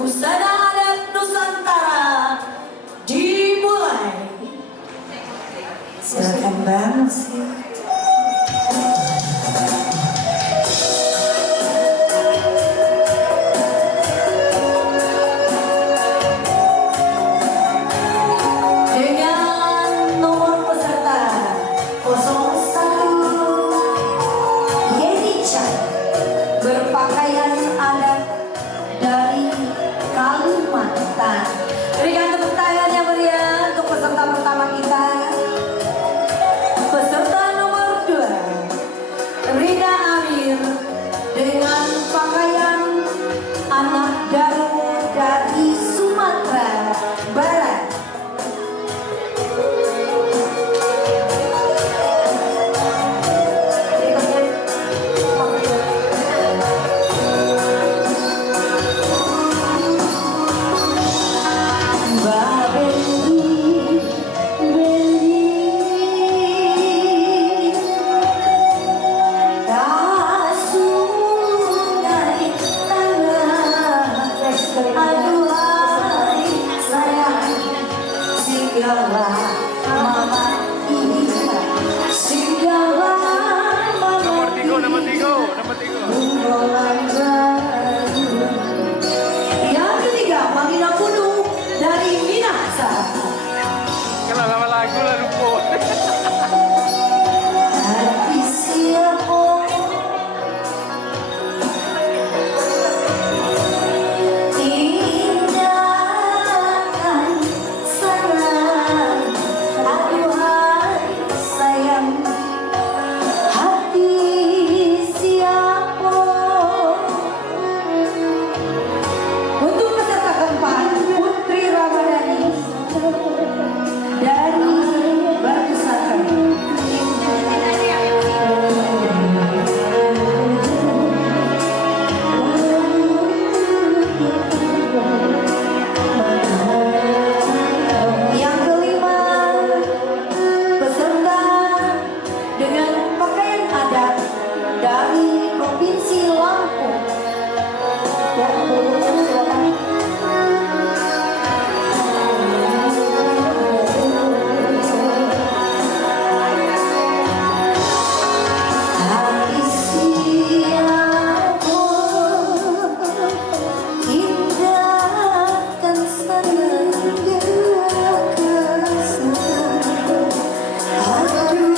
Busana adat Nusantara dimulai. Silakan Bang Musik. Berpakaian adat dari Kalimantan. Berikan tepuk tangan yang meriah untuk peserta pertama kita. Peserta nomor 2, Rina Amir, dengan pakaian anak daru dari Sumatera Barat. Nomor tiga. Yang ketiga, Magina Kudu dari Minahasa. Kalau lama lagu lah lupa. Hati siapa tindakan sayang, aduhai sayang. Hati siapa. Untuk peserta keempat, Putri Ramadhani dari Batu Sangkar. Yang kelima, peserta dengan pakaian adat dari Provinsi Lampung. Ya, silakan. Hati siapa tindakan sayang kasih. Aduh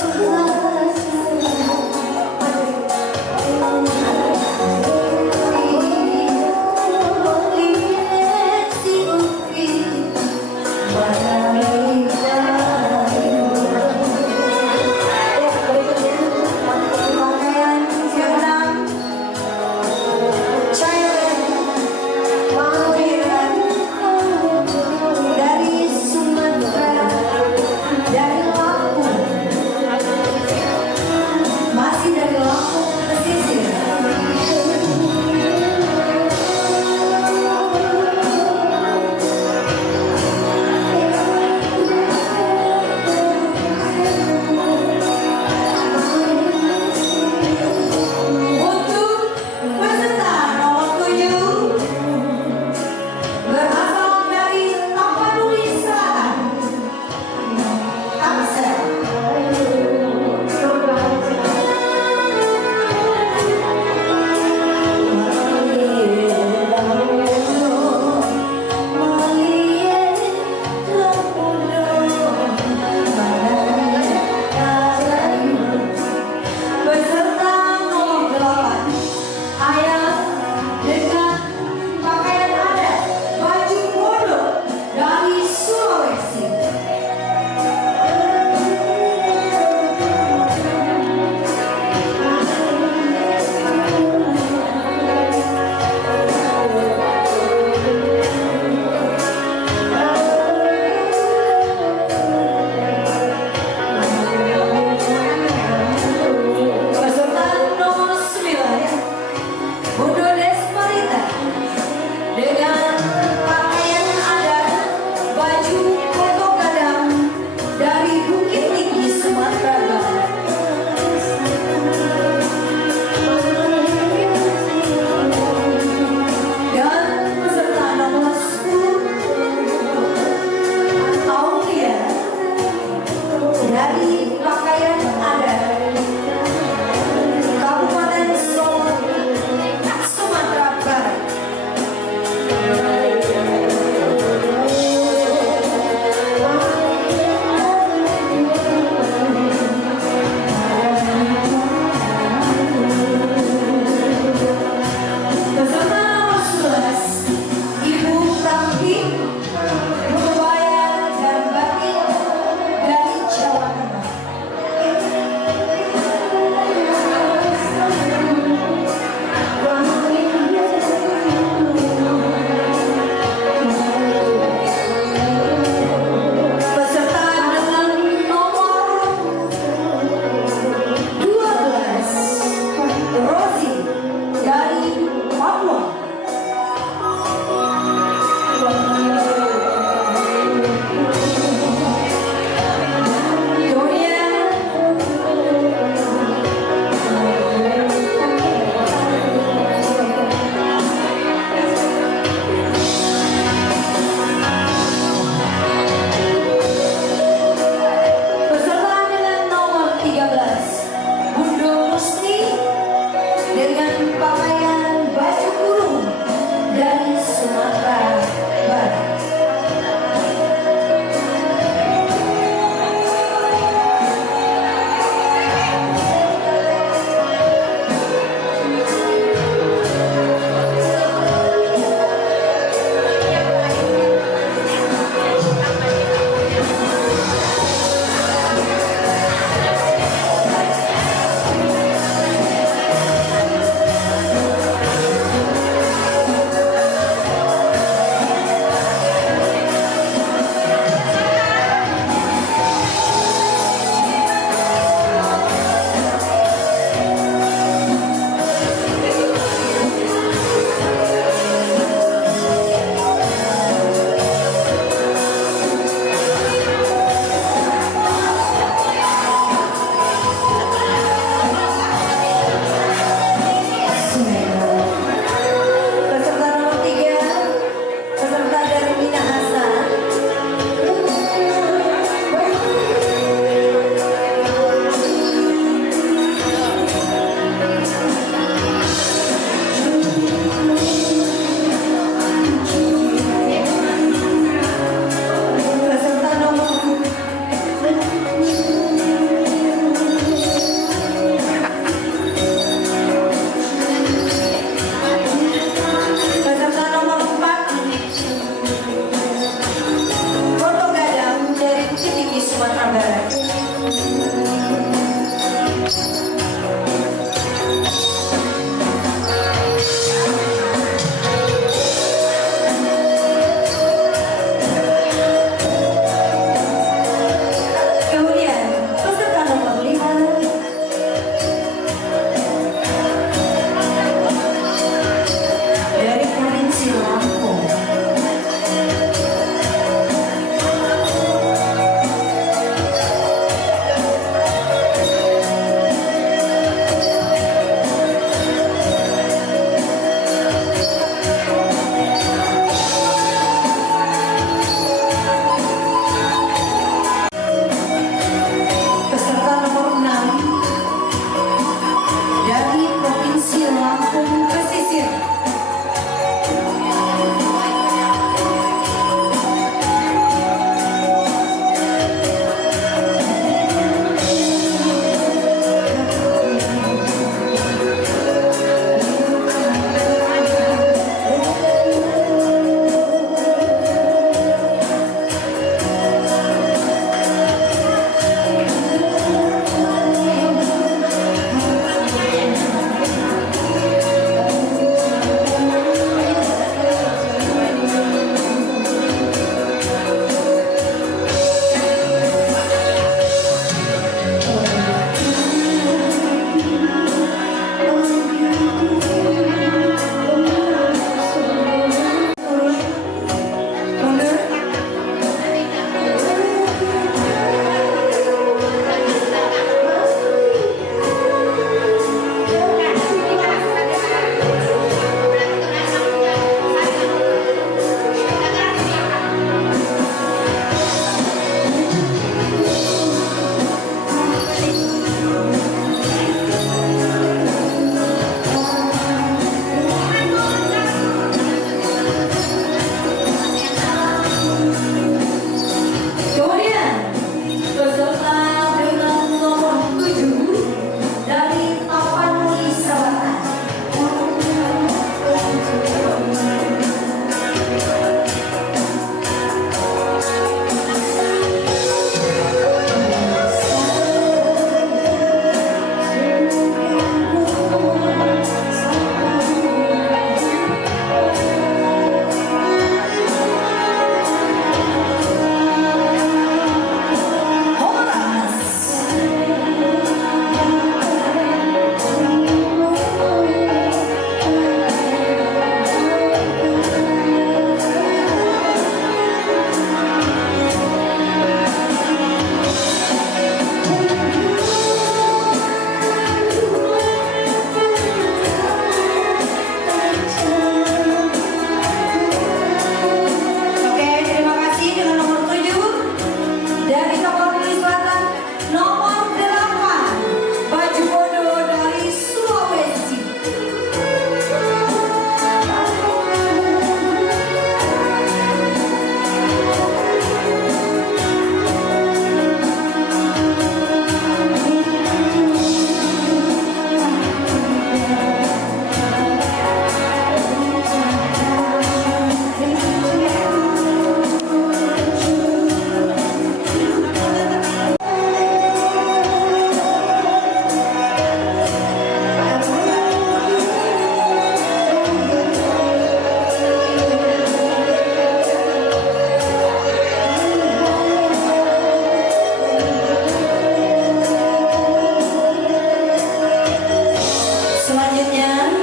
Selanjutnya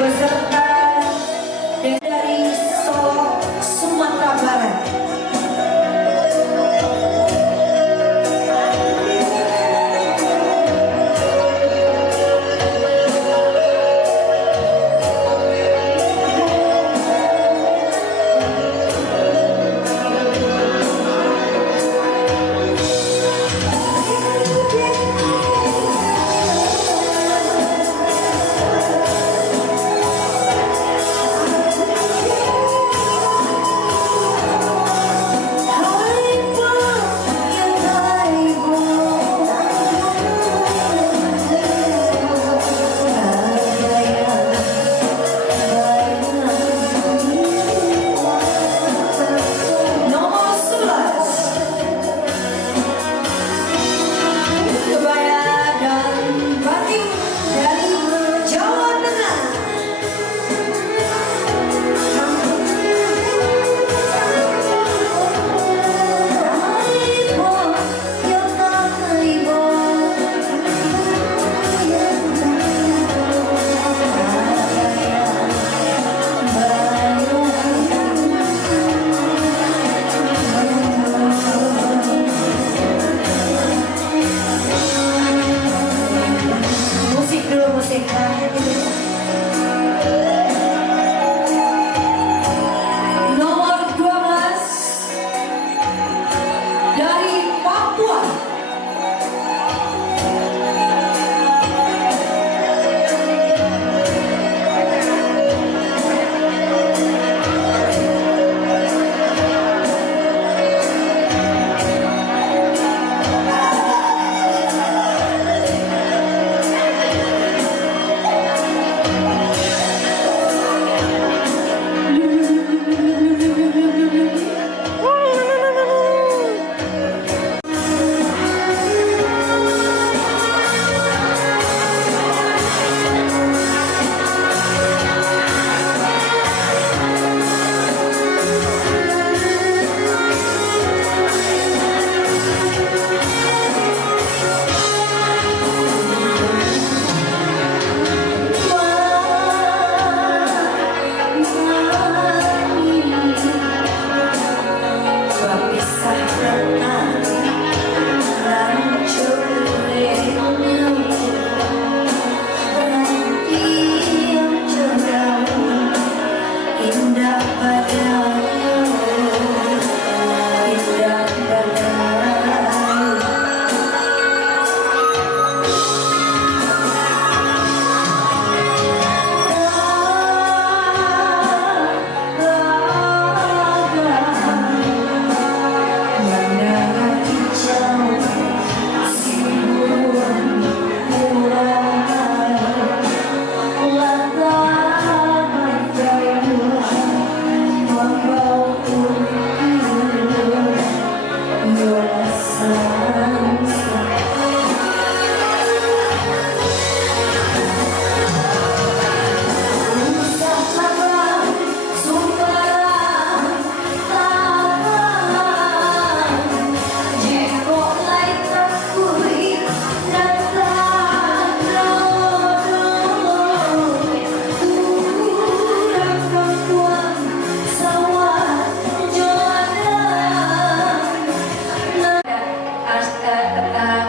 peserta dari Solo, Sumatera Barat. Nomor 12 dari Papua.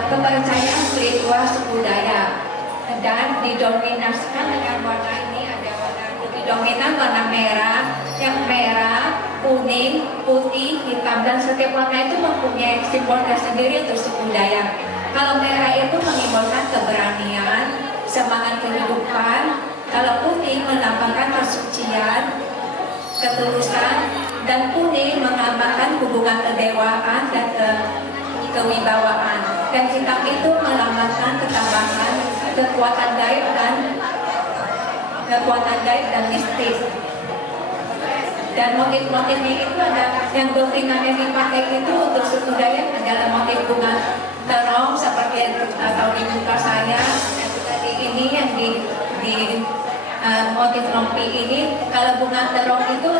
Kepercayaan spiritual suku Dayak dan didominasikan dengan warna ini, ada warna putih dominan, warna merah, yang merah, kuning, putih, hitam, dan setiap warna itu mempunyai simbol tersendiri untuk suku Dayak. Kalau merah itu menyimbolkan keberanian, semangat kehidupan. Kalau putih melambangkan kesucian, ketulusan, dan kuning melambangkan hubungan kedewaan dan kewibawaan. Dan hitam itu melambangkan ketabahan, kekuatan gaib dan mistis. Dan motif-motifnya itu ada yang dominan yang dipakai itu untuk suku Dayak adalah motif bunga terong seperti yang kita tahu di muka saya. Dan juga di ini yang di motif rompi ini, kalau bunga terong itu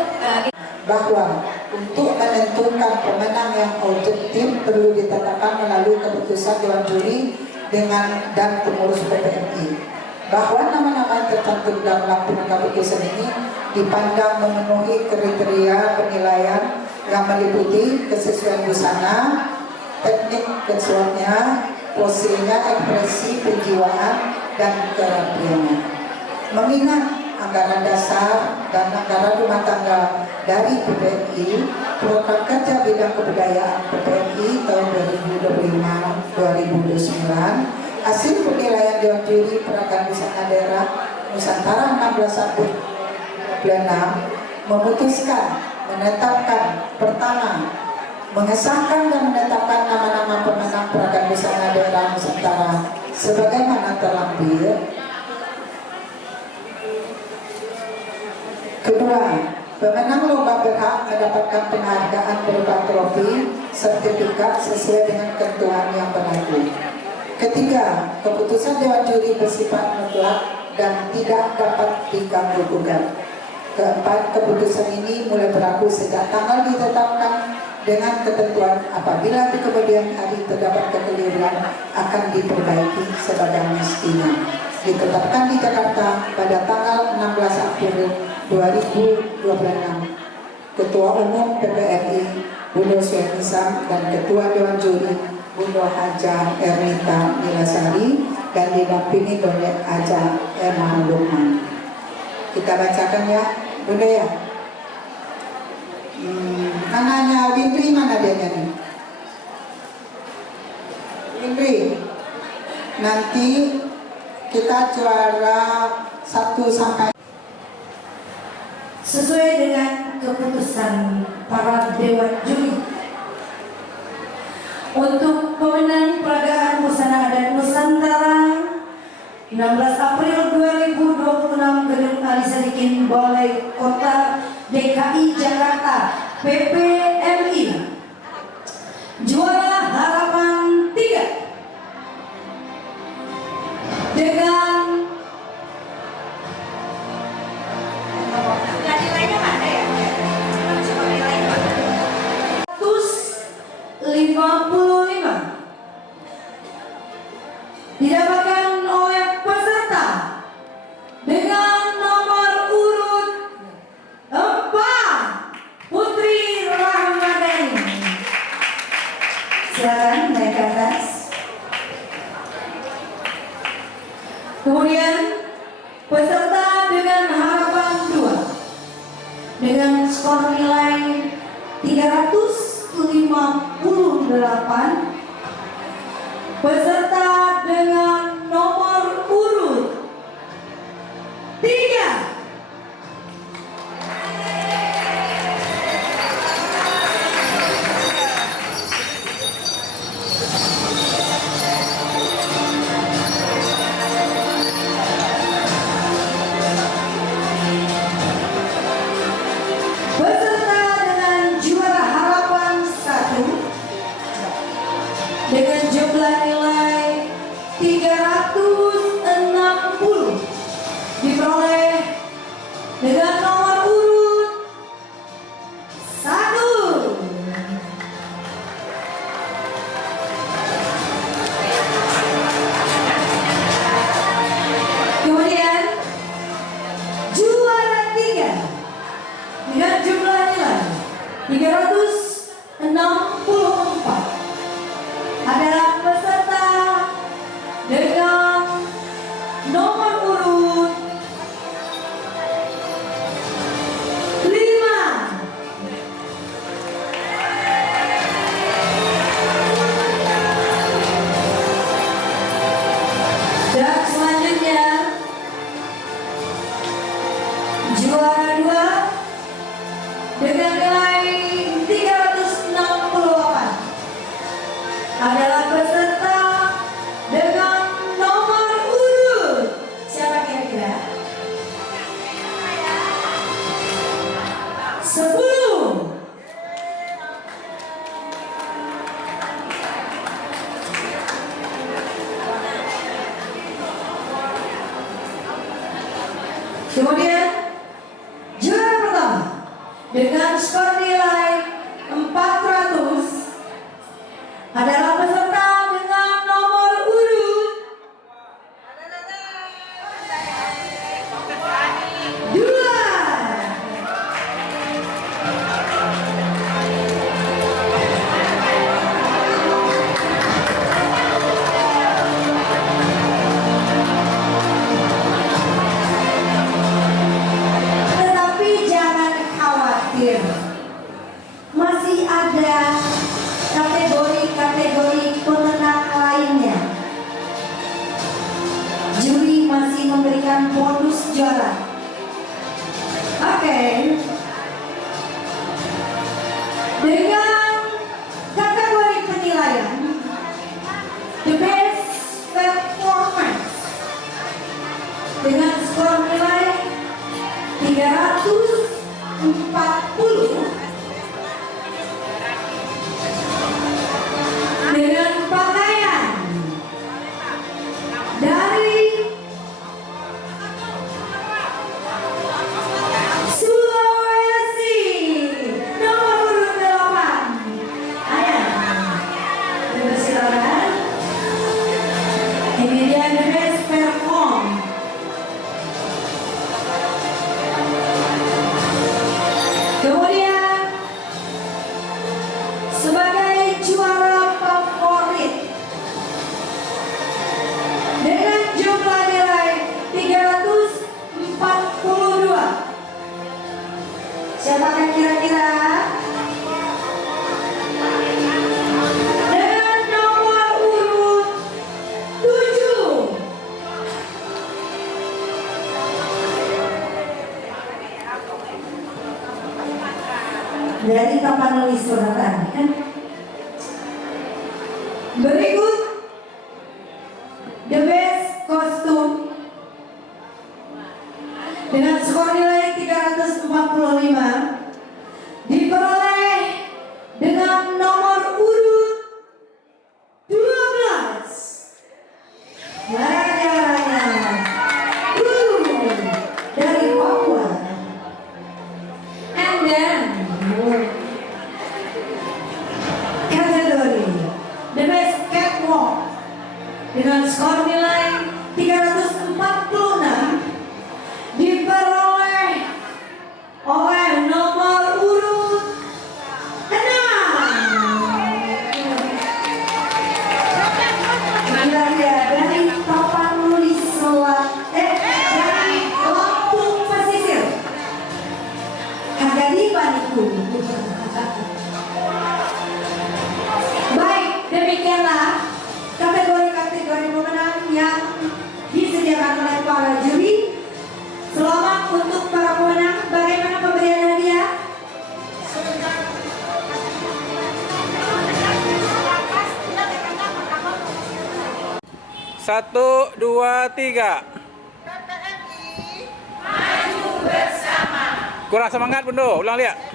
bahwa untuk menentukan pemenang yang objektif perlu ditetapkan melalui keputusan Dewan Juri dan pengurus PPMI. bahwa nama-nama tercantum dalam lampiran keputusan ini dipandang memenuhi kriteria penilaian yang meliputi kesesuaian busana, teknik pensuapnya, posisinya, ekspresi penjiwaan, dan kerapiannya. Mengingat anggaran dasar dan anggaran rumah tangga dari PPNI, program kerja bidang kebudayaan PPNI tahun 2025-2029, hasil penilaian Dewan Juri Peragaan Busana Daerah Nusantara 16 April 2026 memutuskan menetapkan pertama, mengesahkan dan menetapkan nama-nama pemenang Peragaan Busana Daerah Nusantara sebagaimana terlampir. Kedua, pemenang lomba berhak mendapatkan penghargaan berupa trofi, sertifikat sesuai dengan ketentuan yang berlaku. Ketiga, keputusan Dewan Juri bersifat mutlak dan tidak dapat diganggu-gugat. Keempat, keputusan ini mulai berlaku sejak tanggal ditetapkan dengan ketentuan apabila di kemudian hari terdapat kekeliruan akan diperbaiki sebagai mestinya. Ditetapkan di Jakarta pada tanggal 16 April 2026. Ketua Umum PPNI Budo Syahnisa dan Ketua Dewan Juri Budo Haja Ernita Nilasari dan didampingi oleh Haja Emma Lukman. Kita bacakan ya, Bunda ya. Anaknya Windri mana dia nih? Windri, nanti kita juara 1 sampai Sesuai dengan keputusan para Dewan Juri untuk pemenang peragaan busana adat Nusantara 16 April 2026 Gedung Ali Sadikin Balai Kota DKI Jakarta PPMI. Juara Harapan 3 dengan nilainya mana ya? Coba nilainya mana? 155 didapatkan oleh peserta dengan nomor urut 4 Putri Rahmadani. Silakan naik ke atas. Kemudian peserta dengan harapan 2 dengan skor nilai 358, peserta dengan nomor urut 3 peserta dengan juara harapan 1 dengan jumlah nilai 360 diperoleh dengan nomor urut 1. Kemudian juara 3 dengan jumlah nilai 364 adalah peserta dengan nomor urut 5. Dan selanjutnya juara 2 dengan nilai 368 adalah peserta dengan nomor urut, siapa kira-kira? 10. Kemudian juara pertama dengan skor nilai 400 adalah peserta dengan nomor urut dengan pakaian dari Sulawesi nomor urut 8. Ayah, silakan. Ini dia dress perform. Kemudian sebagai juara favorit dengan jumlah nilai 342. Siapakah kira-kira? Dengan nomor urut 7. Dari kapan nulis surat kan? Berikut the best kostum dengan skor nilai 345 diperoleh dengan nomor urut 12. Raya dari Papua. And then kategori the best catwalk dengan skor nilai 346 diperoleh oleh nomor urut 6. Dari Tapanuli dari Lampung Pesisir. Harga di Paniku. Baik, demikianlah kategori-kategori pemenang yang disediakan oleh para juri. Selamat untuk para pemenang. Bagaimana pemberian hadiah? Satu, dua, tiga. PPMI maju bersama. Kurang semangat, Bunda. Ulang lihat.